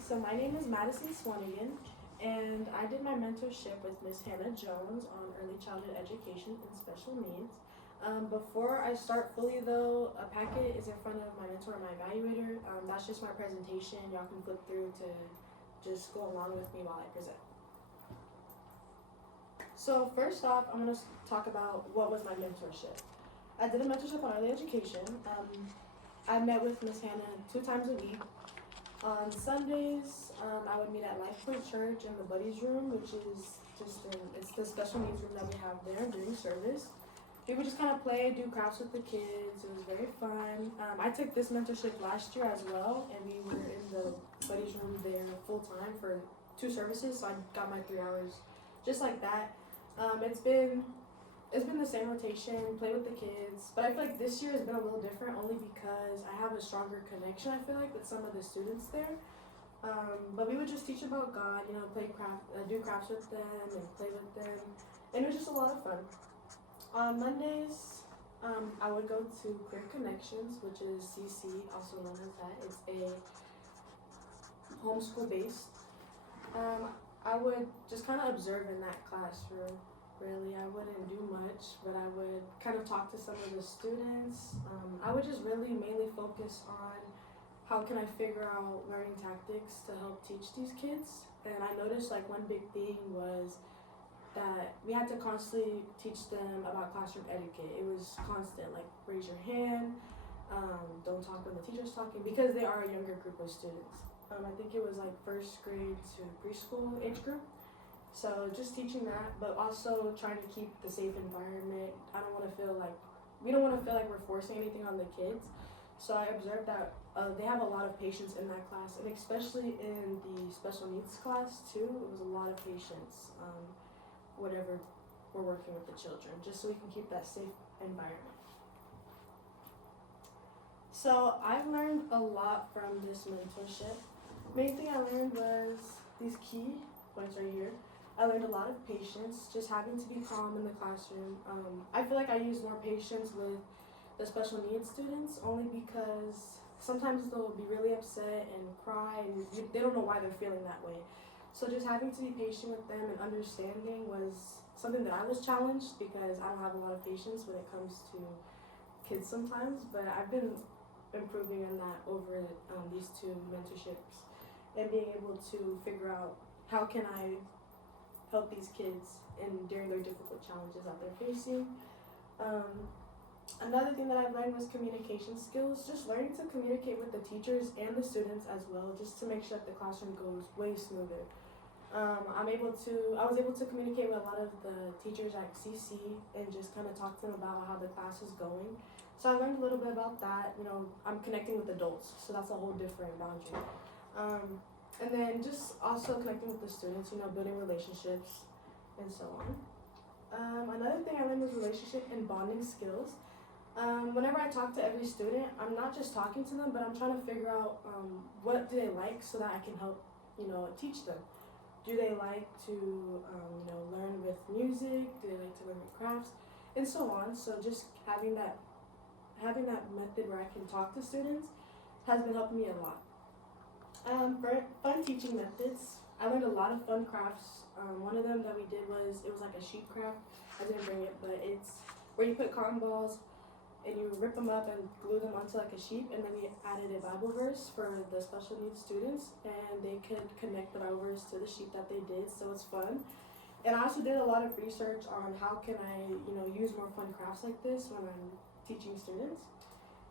So my name is Madison Swanagan, and I did my mentorship with Miss Hannah Jones on early childhood education and special needs. Before I start fully though, a packet is in front of my mentor and my evaluator. That's just my presentation. Y'all can flip through to just go along with me while I present. So first off, I'm going to talk about what was my mentorship. I did a mentorship on early education. I met with Miss Hannah 2 times a week. On Sundays, I would meet at Life Point Church in the Buddies Room, which is it's the special needs room that we have there during service. We would just kind of play, do crafts with the kids. It was very fun. I took this mentorship last year as well, and we were in the Buddies Room there full time for 2 services, so I got my 3 hours just like that. It's been the same rotation, play with the kids, but I feel like this year has been a little different only because I have a stronger connection, I feel like, with some of the students there. But we would just teach about God, do crafts with them and play with them, and it was just a lot of fun. On Mondays, I would go to Clear Connections, which is CC, also known as that. It's a homeschool based. I would just kind of observe in that classroom. Really, I wouldn't do much, but I would kind of talk to some of the students. I would just really mainly focus on how can I figure out learning tactics to help teach these kids. And I noticed like one big thing was that we had to constantly teach them about classroom etiquette. It was constant, like raise your hand, don't talk when the teacher's talking, because they are a younger group of students. I think it was like 1st grade to preschool age group. So just teaching that, but also trying to keep the safe environment. We don't want to feel like we're forcing anything on the kids. So I observed that they have a lot of patience in that class, and especially in the special needs class too. It was a lot of patience, whatever we're working with the children, just so we can keep that safe environment. So I've learned a lot from this mentorship. Main thing I learned was these key points right here. I learned a lot of patience, just having to be calm in the classroom. I feel like I use more patience with the special needs students only because sometimes they'll be really upset and cry and they don't know why they're feeling that way. So just having to be patient with them and understanding was something that I was challenged because I don't have a lot of patience when it comes to kids sometimes, but I've been improving in that over these 2 mentorships and being able to figure out how can I help these kids during their difficult challenges that they're facing. Another thing that I've learned was communication skills, just learning to communicate with the teachers and the students as well, just to make sure that the classroom goes way smoother. I was able to communicate with a lot of the teachers at CC and just kind of talk to them about how the class is going. So I learned a little bit about that. I'm connecting with adults, so that's a whole different boundary. And then just also connecting with the students, building relationships and so on. Another thing I learned was relationship and bonding skills. Whenever I talk to every student, I'm not just talking to them, but I'm trying to figure out what do they like so that I can help, teach them. Do they like to, learn with music? Do they like to learn with crafts? And so on. So just having that method where I can talk to students has been helping me a lot. For fun teaching methods, I learned a lot of fun crafts. One of them that we did was like a sheep craft. I didn't bring it, but it's where you put cotton balls and you rip them up and glue them onto like a sheep, and then we added a Bible verse for the special needs students, and they could connect the Bible verse to the sheep that they did, so it's fun. And I also did a lot of research on how can I, use more fun crafts like this when I'm teaching students.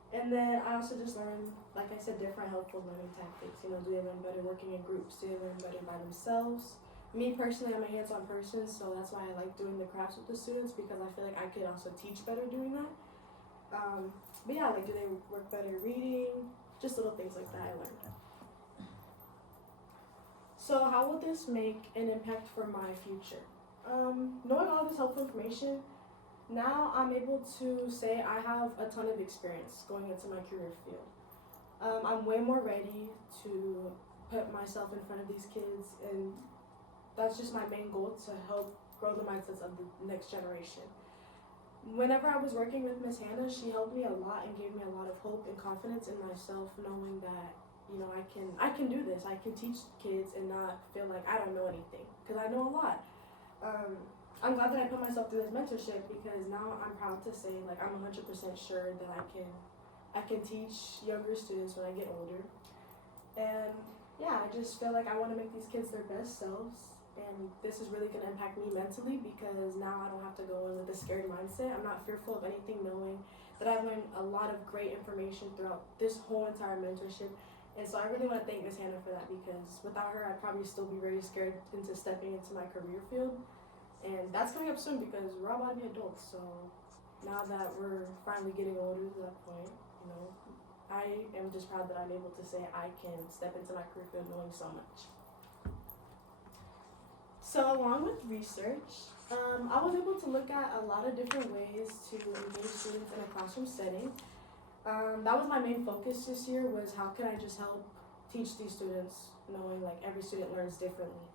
And then I also just learned, like I said, different helpful learning tactics. Do they learn better working in groups? Do they learn better by themselves? Me personally, I'm a hands-on person, so that's why I like doing the crafts with the students, because I feel like I could also teach better doing that. But yeah, do they work better reading? Just little things like that I learned. So how will this make an impact for my future? Knowing all this helpful information, now I'm able to say I have a ton of experience going into my career field. I'm way more ready to put myself in front of these kids, and that's just my main goal, to help grow the mindsets of the next generation. Whenever I was working with Miss Hannah, she helped me a lot and gave me a lot of hope and confidence in myself, knowing that I can do this. I can teach kids and not feel like I don't know anything, because I know a lot. I'm glad that I put myself through this mentorship, because now I'm proud to say, like, I'm 100% sure that I can teach younger students when I get older. And yeah, I just feel like I want to make these kids their best selves, and this is really going to impact me mentally, because now I don't have to go in with a scared mindset. I'm not fearful of anything, knowing that I've learned a lot of great information throughout this whole entire mentorship. And so I really want to thank Miss Hannah for that, because without her, I'd probably still be very scared into stepping into my career field. And that's coming up soon, because we're all about to be adults. So now that we're finally getting older to that point, I am just proud that I'm able to say I can step into my career field knowing so much. So along with research, I was able to look at a lot of different ways to engage students in a classroom setting. That was my main focus this year, was how can I just help teach these students, knowing like every student learns differently.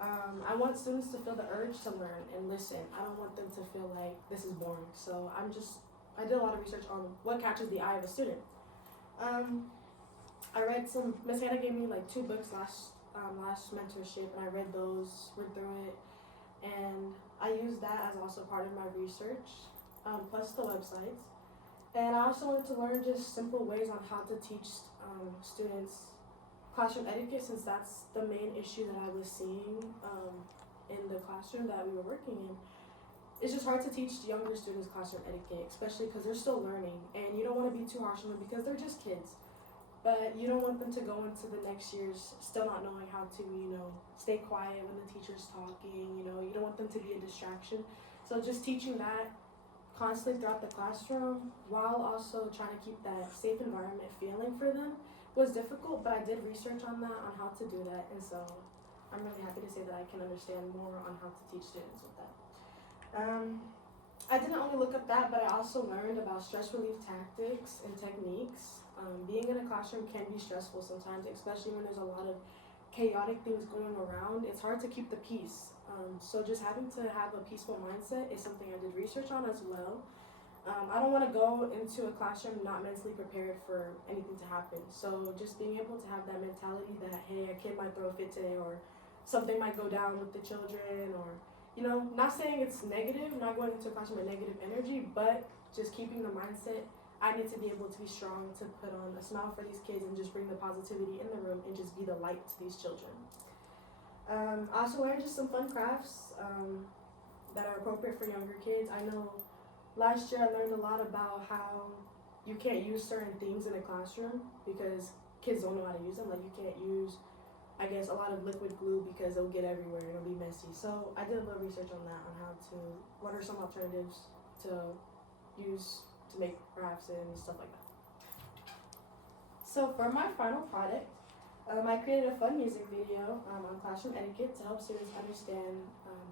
I want students to feel the urge to learn and listen. I don't want them to feel like this is boring. So I did a lot of research on what catches the eye of a student. I read Miss Hannah gave me like 2 books last mentorship, and I read through it, and I used that as also part of my research, plus the websites. And I also wanted to learn just simple ways on how to teach students classroom etiquette, since that's the main issue that I was seeing in the classroom that we were working in. It's just hard to teach younger students classroom etiquette, especially because they're still learning, and you don't want to be too harsh on them because they're just kids. But you don't want them to go into the next years still not knowing how to, stay quiet when the teacher's talking, you don't want them to be a distraction. So just teaching that constantly throughout the classroom, while also trying to keep that safe environment feeling for them, was difficult, but I did research on that, on how to do that, and so I'm really happy to say that I can understand more on how to teach students with that. I didn't only look up that, but I also learned about stress relief tactics and techniques. Being in a classroom can be stressful sometimes, especially when there's a lot of chaotic things going around. It's hard to keep the peace. So just having to have a peaceful mindset is something I did research on as well. I don't want to go into a classroom not mentally prepared for anything to happen. So just being able to have that mentality that, hey, a kid might throw a fit today, or something might go down with the children, or, not saying it's negative, not going into a classroom with negative energy, but just keeping the mindset, I need to be able to be strong, to put on a smile for these kids and just bring the positivity in the room and just be the light to these children. I also learned just some fun crafts that are appropriate for younger kids. I know last year I learned a lot about how you can't use certain things in a classroom because kids don't know how to use them. Like, you can't use, I guess, a lot of liquid glue because it'll get everywhere and it'll be messy. So I did a little research on that, on what are some alternatives to use to make crafts and stuff like that. So for my final product, I created a fun music video on classroom etiquette to help students understand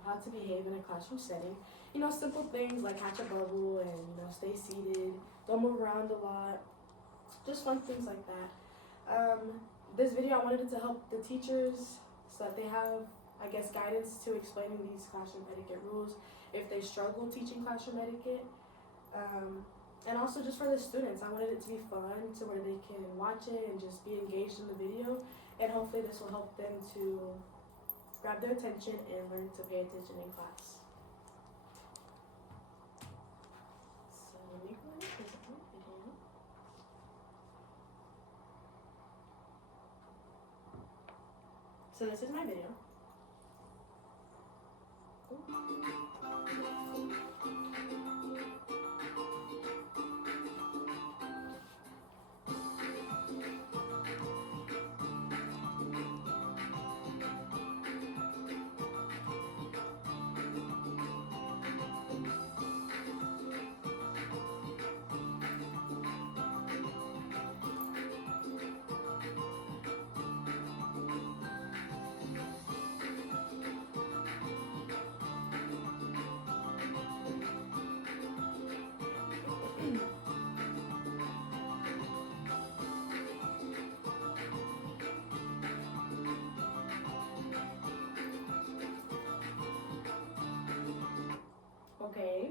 how to behave in a classroom setting. Simple things like catch a bubble and, stay seated, don't move around a lot, just fun things like that. This video, I wanted it to help the teachers so that they have, I guess, guidance to explaining these classroom etiquette rules if they struggle teaching classroom etiquette. And also just for the students, I wanted it to be fun to where they can watch it and just be engaged in the video, and hopefully this will help them to grab their attention and learn to pay attention in class. So let me go ahead and present my video. So this is my video. Okay,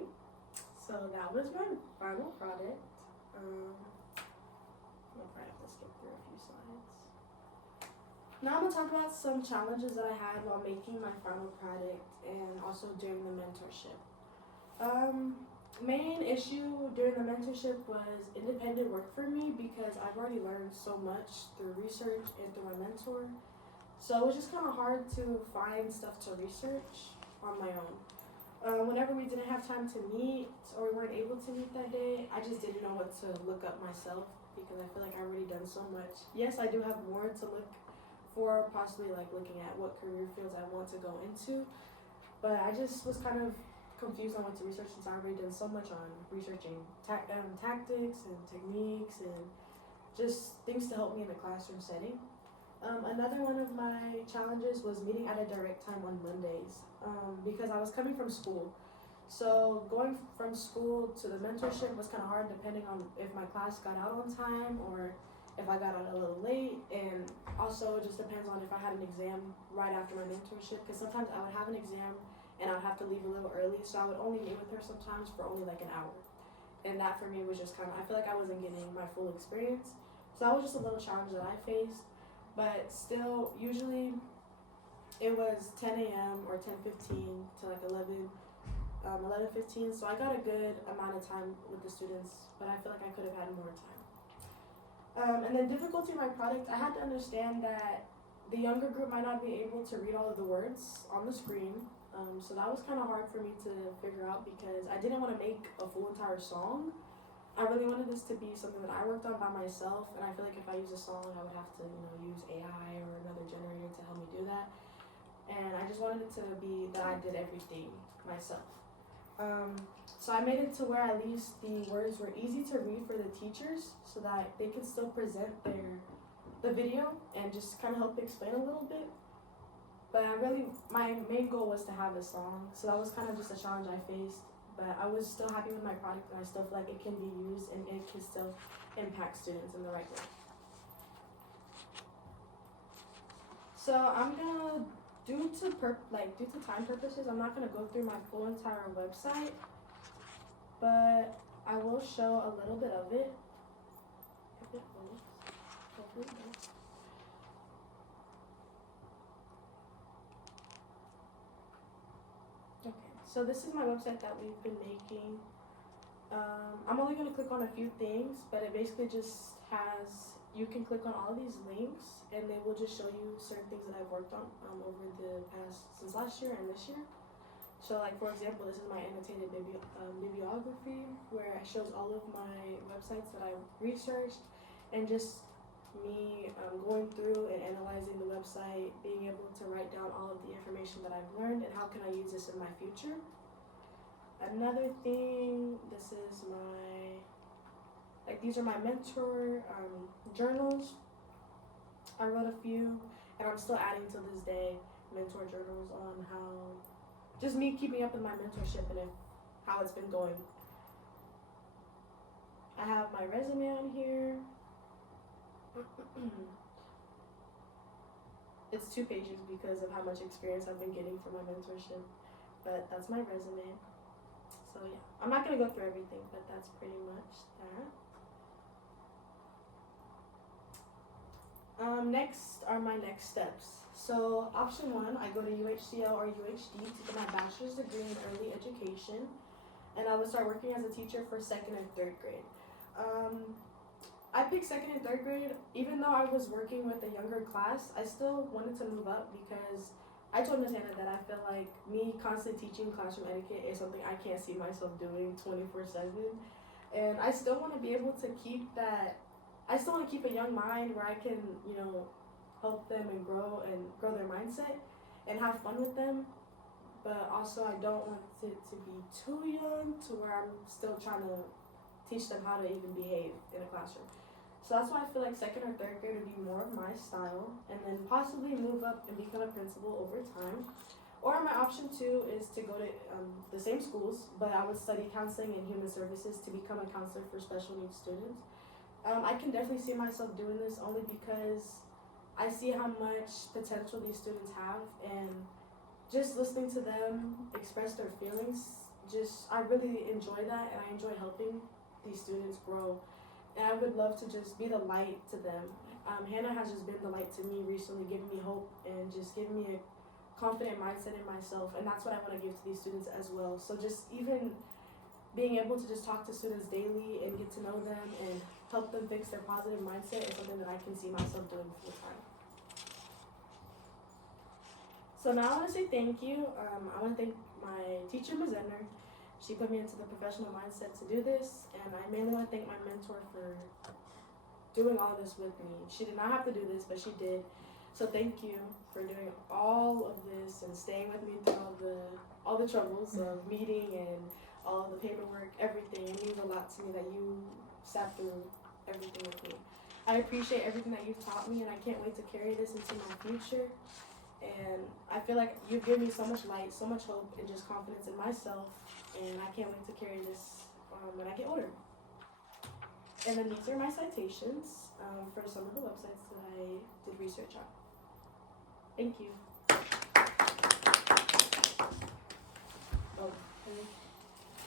so that was my final product. I'll probably have to skip through a few slides. Now I'm going to talk about some challenges that I had while making my final product and also during the mentorship. Main issue during the mentorship was independent work for me because I've already learned so much through research and through my mentor. So it was just kind of hard to find stuff to research on my own. Whenever we didn't have time to meet or we weren't able to meet that day, I just didn't know what to look up myself because I feel like I've already done so much. Yes, I do have more to look for, possibly like looking at what career fields I want to go into, but I just was kind of confused on what to research since I've already done so much on researching tactics and techniques and just things to help me in a classroom setting. Another one of my challenges was meeting at a direct time on Mondays because I was coming from school. So going from school to the mentorship was kind of hard depending on if my class got out on time or if I got out a little late, and also it just depends on if I had an exam right after my mentorship because sometimes I would have an exam and I would have to leave a little early, so I would only meet with her sometimes for only like an hour. And that for me was just kind of, I feel like I wasn't getting my full experience. So that was just a little challenge that I faced. But still, usually it was 10 a.m. or 10:15 to like 11:15. So I got a good amount of time with the students, but I feel like I could have had more time. And then difficulty in my product, I had to understand that the younger group might not be able to read all of the words on the screen. So that was kind of hard for me to figure out because I didn't want to make a full entire song. I really wanted this to be something that I worked on by myself, and I feel like if I use a song, I would have to, use AI or another generator to help me do that. And I just wanted it to be that I did everything myself. So I made it to where at least the words were easy to read for the teachers so that they could still present the video and just kind of help explain a little bit. But my main goal was to have a song, so that was kind of just a challenge I faced. But I was still happy with my product, and I still feel like it can be used and it can still impact students in the right way. So I'm gonna, due to time purposes, I'm not gonna go through my full entire website, but I will show a little bit of it. If it works. Hopefully it does. Okay, so this is my website that we've been making. I'm only going to click on a few things, but it basically just has, you can click on all these links and they will just show you certain things that I've worked on over the past, since last year and this year. So like for example, this is my annotated bibliography where it shows all of my websites that I've researched and just me going through and analyzing the website, being able to write down all of the information that I've learned and how can I use this in my future. Another thing, this is these are my mentor journals. I wrote a few and I'm still adding to this day mentor journals on how, just me keeping up with my mentorship and how it's been going. I have my resume on here. It's 2 pages because of how much experience I've been getting from my mentorship, but that's my resume. So yeah, I'm not gonna go through everything, but that's pretty much that. Next are my next steps. So option 1, I go to UHCL or UHD to get my bachelor's degree in early education, and I would start working as a teacher for 2nd and 3rd grade. I picked 2nd and 3rd grade, even though I was working with a younger class, I still wanted to move up because I told Ms. Hannah that I feel like me constantly teaching classroom etiquette is something I can't see myself doing 24/7. And I still want to be able to keep that, I still want to keep a young mind where I can, help them and grow their mindset and have fun with them. But also I don't want it to be too young to where I'm still trying to teach them how to even behave in a classroom. So that's why I feel like 2nd or 3rd grade would be more of my style, and then possibly move up and become a principal over time. Or my option 2 is to go to the same schools, but I would study counseling and human services to become a counselor for special needs students. I can definitely see myself doing this only because I see how much potential these students have, and just listening to them express their feelings, I really enjoy that, and I enjoy helping these students grow and I would love to just be the light to them. Hannah has just been the light to me recently, giving me hope and just giving me a confident mindset in myself, and that's what I want to give to these students as well. So just even being able to just talk to students daily and get to know them and help them fix their positive mindset is something that I can see myself doing full time. So now I want to say thank you. I want to thank my teacher, Ms. Edner. She put me into the professional mindset to do this, and I mainly want to thank my mentor for doing all this with me. She did not have to do this, but she did. So thank you for doing all of this and staying with me through all the troubles of meeting and all the paperwork, everything. It means a lot to me that you sat through everything with me. I appreciate everything that you've taught me, and I can't wait to carry this into my future. And I feel like you've given me so much light, so much hope, and just confidence in myself. And I can't wait to carry this when I get older. And then these are my citations for some of the websites that I did research on. Thank you.